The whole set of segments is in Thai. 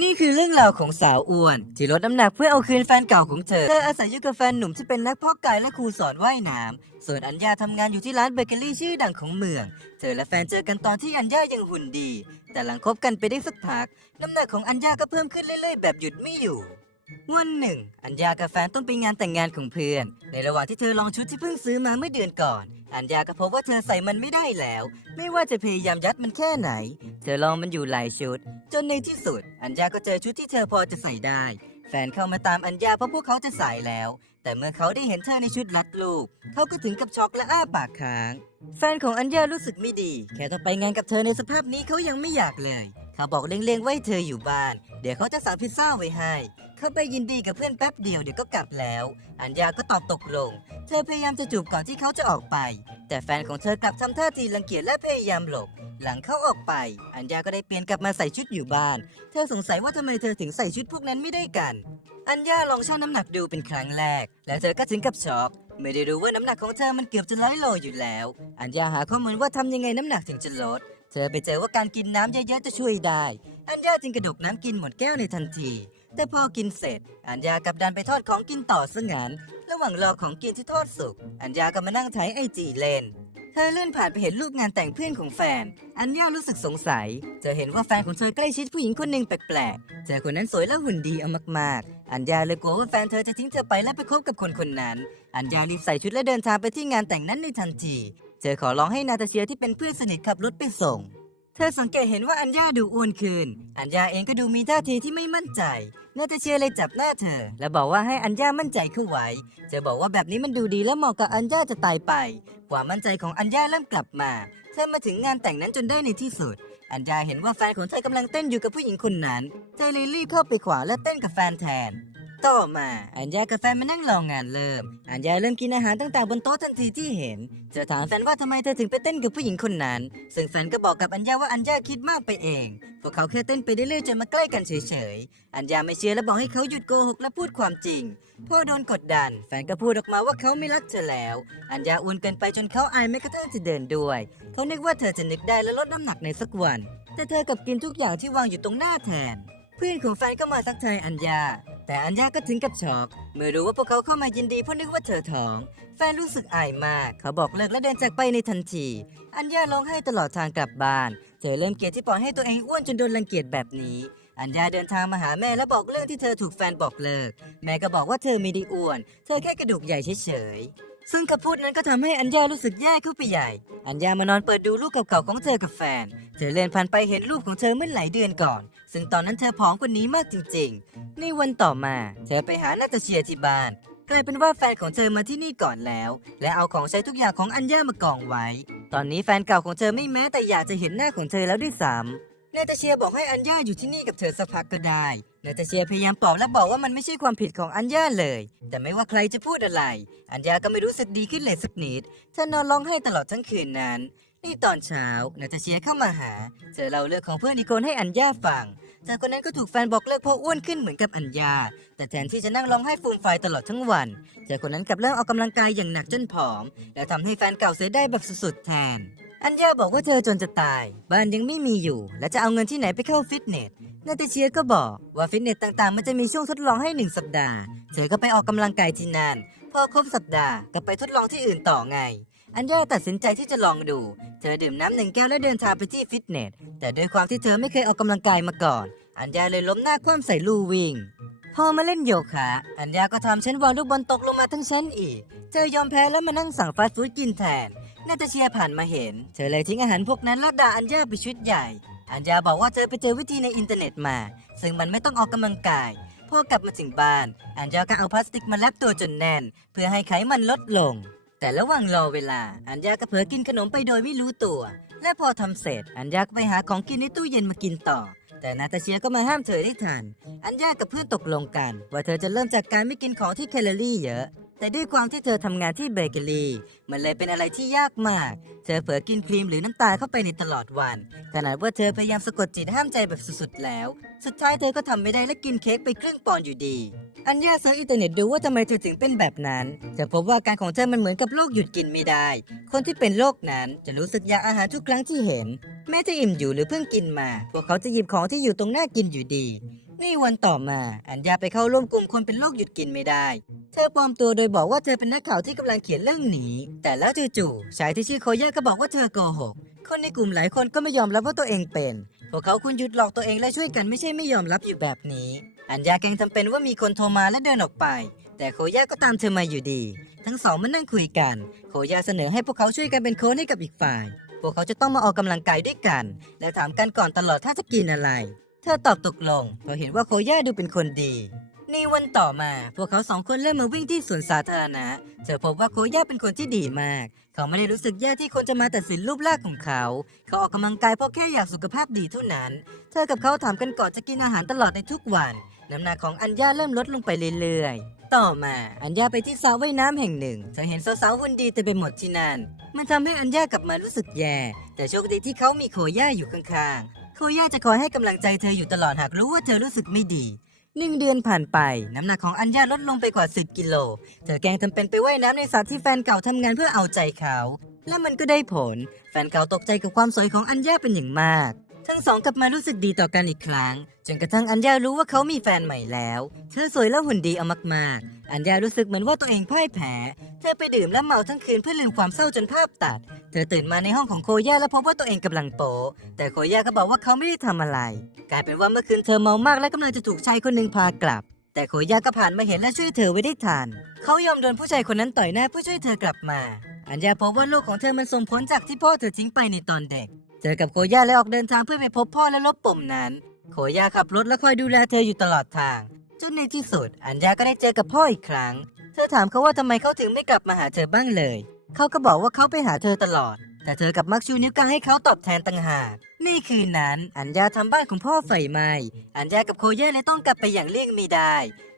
นี่คือเรื่องราวของสาวอ้วน ที่ลดน้ำหนักเพื่อเอาคืนแฟนเก่าของเธอ เธออาศัยอยู่กับแฟนหนุ่มที่เป็นนักเพาะกายและครูสอนว่ายน้ำ ส่วนอัญญาทำงานอยู่ที่ร้านเบเกอรี่ชื่อดังของเมือง เธอและแฟนเจอกันตอนที่อัญญายังหุ่นดี แต่หลังคบกันไปได้สักพัก น้ำหนักของอัญญาก็เพิ่มขึ้นเรื่อยๆ แบบหยุดไม่อยู่ วันหนึ่ง อัญญากับแฟนต้องไปงานแต่งงานของเพื่อน ในระหว่างที่เธอลองชุดที่เพิ่งซื้อมาเมื่อเดือนก่อน อัญญาก็พบว่าเธอใส่มันไม่ได้แล้ว ไม่ว่าจะพยายามยัดมันแค่ไหน เธอลองมันอยู่หลายชุด จนในที่สุด อัญญาก็เจอชุดที่เธอพอจะใส่ได้ แฟนเข้ามาตามอัญญาเพราะพวกเขาจะใส่แล้ว แต่เมื่อเขาได้เห็นเธอในชุดรัดลูก เขาก็ถึงกับช็อกและอ้าปากค้าง แฟนของอัญญารู้สึกไม่ดี แค่ต้องไปงานกับเธอในสภาพนี้เขายังไม่อยากเลย เขาบอกเล็งๆไว้เธออยู่บ้าน เดี๋ยวเขาจะสั่งพิซซ่าไว้ให้ เขาไปยินดีกับเพื่อนแป๊บเดียวเดี๋ยวก็กลับแล้ว อัญญาก็ตอบตกลง เธอพยายามจะจูบก่อนที่เขาจะออกไป แต่แฟนของเธอกลับทำท่าทีรังเกียจและพยายามหลบ หลังเขาออกไป อัญญาก็ได้เปลี่ยนกลับมาใส่ชุดอยู่บ้าน เธอสงสัยว่าทำไมเธอถึงใส่ชุดพวกนั้นไม่ได้กัน อัญญาลองชั่งน้ำหนักดูเป็นครั้งแรก และเธอก็ถึงกับช็อกไม่ได้รู้ว่าน้ำหนักของเธอมันเกือบจะร้อยโลอยู่แล้ว อัญญาหาข้อมูลว่าทำยังไงน้ำหนักถึงจะลด เธอไปเจอว่าการกินน้ำเยอะๆจะช่วยได้ อัญญาจึงกระดกน้ำกินหมดแก้วในทันที แต่พอกินเสร็จ อัญญากับดันไปทอดของกินต่อซะงั้น ระหว่างรอของกินที่ทอดสุก อัญญาก็มานั่งไถไอจีเลนเธอเลื่อนผ่านไปเห็นรูปงานแต่งเพื่อนของแฟน อัญญารู้สึกสงสัย เธอเห็นว่าแฟนของเธอใกล้ชิดผู้หญิงคนหนึ่งแปลกๆ เธอคนนั้นสวยและหุ่นดีเอามากๆ อัญญาเลยกลัวว่าแฟนเธอจะทิ้งเธอไปและไปคบกับคนคนนั้น อัญญารีบใส่ชุดและเดินทางไปที่งานแต่งนั้นในทันที เธอขอร้องให้นาตาเชียที่เป็นเพื่อนสนิทขับรถไปส่ง เธอสังเกตเห็นว่าอัญญาดูอ้วนขึ้น อัญญาเองก็ดูมีท่าทีที่ไม่มั่นใจนาตาเชียเลยจับหน้าเธอ และบอกว่าให้อัญญามั่นใจเข้าไว้เธอบอกว่าแบบนี้มันดูดีและเหมาะกับอัญญาจะตายไป ความมั่นใจของอัญญาเริ่มกลับมา เธอมาถึงงานแต่งนั้นจนได้ในที่สุด อัญญาเห็นว่าแฟนของเธอกำลังเต้นอยู่กับผู้หญิงคนนั้น เธอเลยรีบเข้าไปขวาและเต้นกับแฟนแทน ต่อมาอัญญากับแฟนมานั่งรองงานเริ่ม อัญญาเริ่มกินอาหารต่างๆบนโต๊ะทันทีที่เห็นเธอถามแฟนว่าทำไมเธอถึงไปเต้นกับผู้หญิงคนนั้น ซึ่งแฟนก็บอกกับอัญญาว่าอัญญาคิดมากไปเอง พวกเขาแค่เต้นไปเรื่อยๆจนมาใกล้กันเฉยๆ อัญญาไม่เชื่อและบอกให้เขาหยุดโกหกและพูดความจริงพอโดนกดดัน แฟนก็พูดออกมาว่าเขาไม่รักเธอแล้ว อัญญาอ้วนเกินไปจนเขาอายแม้กระทั่งจะเดินด้วย เขานึกว่าเธอจะนึกได้และลดน้ำหนักในสักวัน แต่เธอกลับกินทุกอย่างที่วางอยู่ตรงหน้าแทน พื่อนของแฟนก็มาทักทายอัญญา แต่อัญญาก็ถึงกับช็อกเมื่อรู้ว่าพวกเขาเข้ามายินดีเพราะนึกว่าเธอท้อง แฟนรู้สึกอายมาก เขาบอกเลิกและเดินจากไปในทันที อัญญาร้องไห้ตลอดทางกลับบ้าน เธอเริ่มเกลียดที่ปล่อยให้ตัวเองอ้วนจนโดนรังเกียจแบบนี้ อัญญาเดินทางมาหาแม่และบอกเรื่องที่เธอถูกแฟนบอกเลิก แม่ก็บอกว่าเธอไม่ได้อ้วน เธอแค่กระดูกใหญ่เฉยๆ ซึ่งคำพูดนั้นก็ทำให้อัญญารู้สึกแย่เข้าไปใหญ่ อัญญามานอนเปิดดูรูปเก่าๆของเธอกับแฟน เธอเลื่อนผ่านไปเห็นรูปของเธอเมื่อหลายเดือนก่อน ซึ่งตอนนั้นเธอผอมกว่านี้มากจริงๆ ในวันต่อมา เธอไปหานาตาเชียที่บ้าน กลายเป็นว่าแฟนของเธอมาที่นี่ก่อนแล้ว และเอาของใช้ทุกอย่างของอัญญามากองไว้ ตอนนี้แฟนเก่าของเธอไม่แม้แต่อยากจะเห็นหน้าของเธอแล้วด้วยซ้ำนาตาเชียบอกให้อัญญาอยู่ที่นี่กับเธอสักพักก็ได้ นาตาเชียพยายามปลอบและบอกว่ามันไม่ใช่ความผิดของอัญญาเลย แต่ไม่ว่าใครจะพูดอะไร อัญญาก็ไม่รู้สึกดีขึ้นเลยสักนิดเธอนอนร้องไห้ตลอดทั้งคืนนั้น นี่ตอนเช้านาตาเชียเข้ามาหาเธอเล่าเรื่องของเพื่อนอีกคนให้อัญญาฟังเธอคนนั้นก็ถูกแฟนบอกเลิกเพราะอ้วนขึ้นเหมือนกับอัญญา แต่แทนที่จะนั่งร้องไห้ฟูมไฟายตลอดทั้งวันเธอคนนั้นกลับเริ่มออกกำลังกายอย่างหนักจนผอม และทำให้แฟนเก่าเสียได้แบบสุดๆแทนอัญญาบอกว่าเธอจนจะตาย บ้านยังไม่มีอยู่ และจะเอาเงินที่ไหนไปเข้าฟิตเนส นาตาเชียก็บอกว่าฟิตเนสต่างๆ มันจะมีช่วงทดลองให้หนึ่งสัปดาห์ เธอก็ไปออกกำลังกายที่นั่น พอครบสัปดาห์ก็ไปทดลองที่อื่นต่อไง อัญญาตัดสินใจที่จะลองดู เธอดื่มน้ำหนึ่งแก้วและเดินทางไปที่ฟิตเนส แต่ด้วยความที่เธอไม่เคยออกกำลังกายมาก่อน อัญญาเลยล้มหน้าคว่ำใส่ลู่วิ่ง พอมาเล่นโยคะอัญญาก็ทำชั้นวางลูกบอลตกลงมาทั้งชั้นอีก เธอยอมแพ้แล้วมานั่งสั่งฟาสต์ฟู้ดกินแทนนาตาเชียผ่านมาเห็น เธอเลยทิ้งอาหารพวกนั้นและด่าอัญญาไปชุดใหญ่ อัญญาบอกว่าเธอไปเจอวิธีในอินเทอร์เน็ตมา ซึ่งมันไม่ต้องออกกำลังกาย พอกลับมาถึงบ้าน อัญญาก็เอาพลาสติกมาแลบตัวจนแน่น เพื่อให้ไขมันลดลง แต่ระหว่างรอเวลา อัญญาก็เผลอกินขนมไปโดยไม่รู้ตัว และพอทำเสร็จ อัญญาก็ไปหาของกินในตู้เย็นมากินต่อ แต่นาตาเชียก็มาห้ามเธอได้ทัน อัญญากับเพื่อนตกลงกัน ว่าเธอจะเริ่มจากการไม่กินของที่แคลอรี่เยอะ แต่ด้วยความที่เธอทำงานที่เบเกอรี่มันเลยเป็นอะไรที่ยากมาก เธอเผลอกินครีมหรือน้ำตาลเข้าไปในตลอดวัน ขนาดว่าเธอพยายามสะกดจิตห้ามใจแบบสุดๆแล้ว สุดท้ายเธอก็ทำไม่ได้และกินเค้กไปครึ่งปอนด์อยู่ดี อัญญาเซิร์ชอินเทอร์เน็ตดูว่าทำไมเธอถึงเป็นแบบนั้นเธอพบว่าอาการของเธอมันเหมือนกับโรคหยุดกินไม่ได้ คนที่เป็นโรคนั้นจะรู้สึกอยากอาหารทุกครั้งที่เห็น แม้จะอิ่มอยู่หรือเพิ่งกินมา พวกเขาจะหยิบของที่อยู่ตรงหน้ากินอยู่ดี นี่วันต่อมา อัญญาไปเข้าร่วมกลุ่มคนเป็นโรคหยุดกินไม่ได้ เธอปลอมตัวโดยบอกว่าเธอเป็นนักข่าวที่กำลังเขียนเรื่องหนีแต่แล้วจู่ๆชายที่ชื่อโคย่าก็บอกว่าเธอโกหก คนในกลุ่มหลายคนก็ไม่ยอมรับว่าตัวเองเป็น พวกเขาคุณหยุดหลอกตัวเองและช่วยกันไม่ใช่ไม่ยอมรับอยู่แบบนี้ อัญญาแกงทำเป็นว่ามีคนโทรมาและเดินออกไป แต่โคย่าก็ตามเธอมาอยู่ดี ทั้งสองมานั่งคุยกัน โคย่าเสนอให้พวกเขาช่วยกันเป็นโค้ชให้กับอีกฝ่าย พวกเขาจะต้องมาออกกำลังกายด้วยกัน และถามกันก่อนตลอดถ้าจะกินอะไร เธอตอบตกลงเพราะเห็นว่าโคย่าดูเป็นคนดี ในวันต่อมา พวกเขาสองคนเริ่มมาวิ่งที่สวนสาธารณะ เธอพบว่าโคย่าเป็นคนที่ดีมาก เขาไม่ได้รู้สึกแย่ที่คนจะมาตัดสินรูปร่างของเขา เขาออกกำลังกายเพราะแค่อยากสุขภาพดีเท่านั้น เธอกับเขาถามกันก่อนจะกินอาหารตลอดในทุกวัน น้ำหนักของอัญญาเริ่มลดลงไปเรื่อยๆ ต่อมา อัญญาไปที่สระว่ายน้ำแห่งหนึ่ง เธอเห็นสาวๆหุ่นดีเต็มไปหมดที่นั่น มันทำให้อัญญากลับมารู้สึกแย่ แต่โชคดีที่เขามีโคย่าอยู่ข้างๆ โคย่าจะคอยให้กำลังใจเธออยู่ตลอดหากรู้ว่าเธอรู้สึกไม่ดีหนึ่งเดือนผ่านไป น้ำหนักของอัญญาลดลงไปกว่า 10 กิโล เธอแกล้งทำเป็นไปว่ายน้ำในสระที่แฟนเก่าทำงานเพื่อเอาใจเขา และมันก็ได้ผล แฟนเก่าตกใจกับความสวยของอัญญาเป็นอย่างมาก ทั้งสองกลับมารู้สึกดีต่อกันอีกครั้ง จนกระทั่งอัญญารู้ว่าเขามีแฟนใหม่แล้ว เธอสวยและหุ่นดีเอามากๆ อัญญารู้สึกเหมือนว่าตัวเองพ่ายแพ้ เธอไปดื่มและเมาทั้งคืนเพื่อลืมความเศร้าจนภาพตัด เธอตื่นมาในห้องของโคย่าและพบว่าตัวเองกำลังโป แต่โคย่าก็บอกว่าเขาไม่ได้ทำอะไร กลายเป็นว่าเมื่อคืนเธอเมามากและกำลังจะถูกชายคนหนึ่งพากลับ แต่โคย่าก็ผ่านมาเห็นและช่วยเธอไว้ได้ทัน เขายอมโดนผู้ชายคนนั้นต่อยหน้าเพื่อช่วยเธอกลับมา อัญญาพบว่าโลกของเธอมันส่งผลจากที่พ่อเธอทิ้งไปในตอนเด็ก เธอกับโคย่าเลยออกเดินทางเพื่อไปพบพ่อและลบปมนั้น โคย่าขับรถและคอยดูแลเธออยู่ตลอดทาง จนในที่สุด อัญญาก็ได้เจอกับพ่ออีกครั้ง เธอถามเขาว่าทำไมเขาถึงไม่กลับมาหาเธอบ้างเลย เขาก็บอกว่าเขาไปหาเธอตลอด แต่เธอกับมักชูนิ้วกลางให้เขาตอบแทนต่างหากในคืนนั้น อัญญาทำบ้านของพ่อไฟไหม้ อัญญากับโคย่าเลยต้องกลับไปอย่างเลี่ยงไม่ได้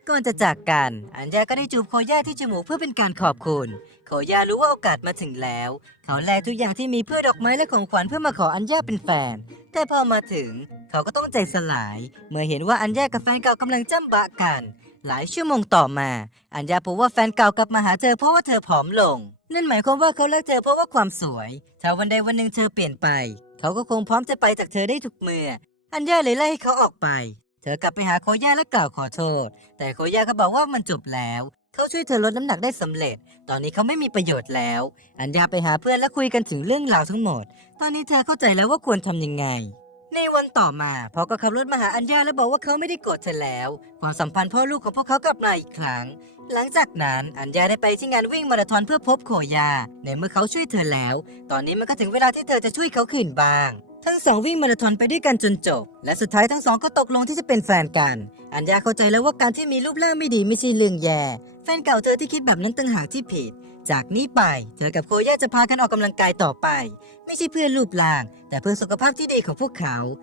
ก่อนจะจากกัน อัญญาก็ได้จูบโคย่าที่จมูกเพื่อเป็นการขอบคุณ โคย่ารู้ว่าโอกาสมาถึงแล้ว เขาแลกทุกอย่างที่มีเพื่อดอกไม้และของขวัญเพื่อมาขออัญญาเป็นแฟน แต่พอมาถึง เขาก็ต้องใจสลาย เมื่อเห็นว่าอัญญากับแฟนเก่ากำลังจ้ำบะกัน หลายชั่วโมงต่อมา อัญญาพบว่าแฟนเก่ากลับมาหาเธอเพราะว่าเธอผอมลง นั่นหมายความว่าเขาเลิกเธอเพราะว่าความสวยถ้าวันใดวันหนึ่งเธอเปลี่ยนไป เขาก็คงพร้อมจะไปจากเธอได้ทุกเมื่ออัญญาเลยไล่ให้เขาออกไป เธอกลับไปหาโคย่าและกล่าวขอโทษ แต่โคย่าก็บอกว่ามันจบแล้ว เขาช่วยเธอลดน้ำหนักได้สำเร็จ ตอนนี้เขาไม่มีประโยชน์แล้ว อัญญาไปหาเพื่อนและคุยกันถึงเรื่องราวทั้งหมด ตอนนี้เธอเข้าใจแล้วว่าควรทำยังไง ในวันต่อมาพ่อก็ขับรถมาหาอัญญาและบอกว่าเขาไม่ได้โกรธเธอแล้ว ความสัมพันธ์พ่อลูกของพวกเขากลับมาอีกครั้ง หลังจากนั้นอัญญาได้ไปที่งานวิ่งมาราธอนเพื่อพบโคยาในเมื่อเขาช่วยเธอแล้ว ตอนนี้มันก็ถึงเวลาที่เธอจะช่วยเขาคืนบ้าง ทั้งสองวิ่งมาราธอนไปด้วยกันจนจบ และสุดท้ายทั้งสองก็ตกลงที่จะเป็นแฟนกัน อัญญาเข้าใจแล้วว่าการที่มีรูปร่างไม่ดีไม่ใช่เรื่องแย่ แฟนเก่าเธอที่คิดแบบนั้นต่างหากที่ผิด จากนี้ไป เธอกับโคย่าจะพากันออกกำลังกายต่อไป ไม่ใช่เพื่อรูปร่าง แต่เพื่อสุขภาพที่ดีของพวกเขา